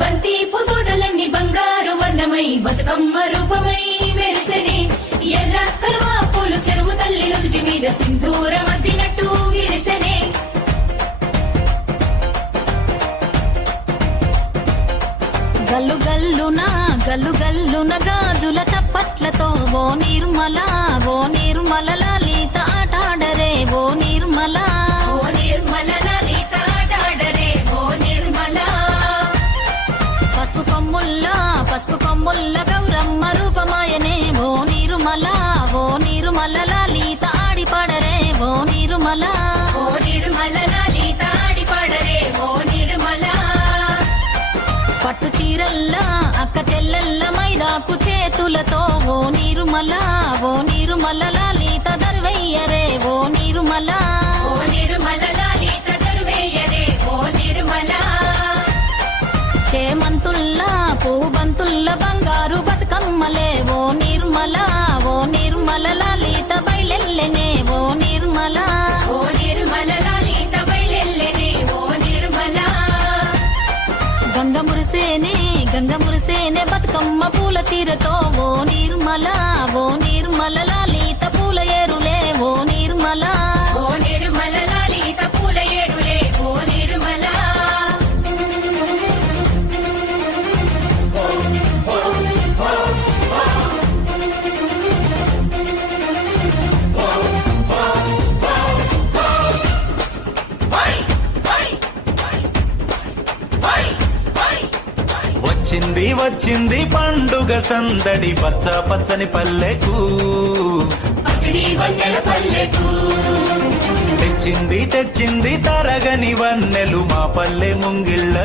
బంతి పుతోటలన్నీ బంగారు వర్ణమై బతుకమ్మ రూపమై మెరిసెనే ఎర్ర కలువ పూలు చెరువు తల్లి నుదుటి మీద సింధూరం అద్దినట్టు విరిసెనే గల్లు గల్లున గాజుల చప్పట్లతో ఓ నిర్మల లలిత ఆటాడరే ఓ నిర్మల లలిత ఆటాడరే ఓ నిర్మల పసుపు కొమ్ముల్ల గౌరమ్మ రూపమాయనే ఓ నిర్మల లలిత ఆడిపాడరే ఓ నిర్మల లలిత ఆడిపాడరే ఓ నిర్మల పట్టు చీరల్లా అక్క చెల్లెల్ల మైదాకు చేతులతో ఓ నిర్మల లలిత దర్వయ్యరే ఓ నిర్మల లలిత దర్వయ్యరే ఓ నిర్మల చేమంతుల్లా పూబంతుల్ల బంగారు బతుకమ్మలే ఓ నిర్మల లలిత బయలెల్లెనే ఓ నిర్మల లలిత బయలెల్లెనే ఓ నిర్మల గంగ మురిసేనే బతుకమ్మ పూల చీరతో ఓ నిర్మల లలిత పూల ఏరులే ఓ నిర్మల లలిత పూల ఏరులే ఓ నిర్మల వచ్చింది పండుగ సందడి పచ్చ పచ్చని పల్లెకు పసిడి వన్నెల పల్లెకు తెచ్చింది తరగని వన్నెలు మా పల్లె ముంగిళ్ళ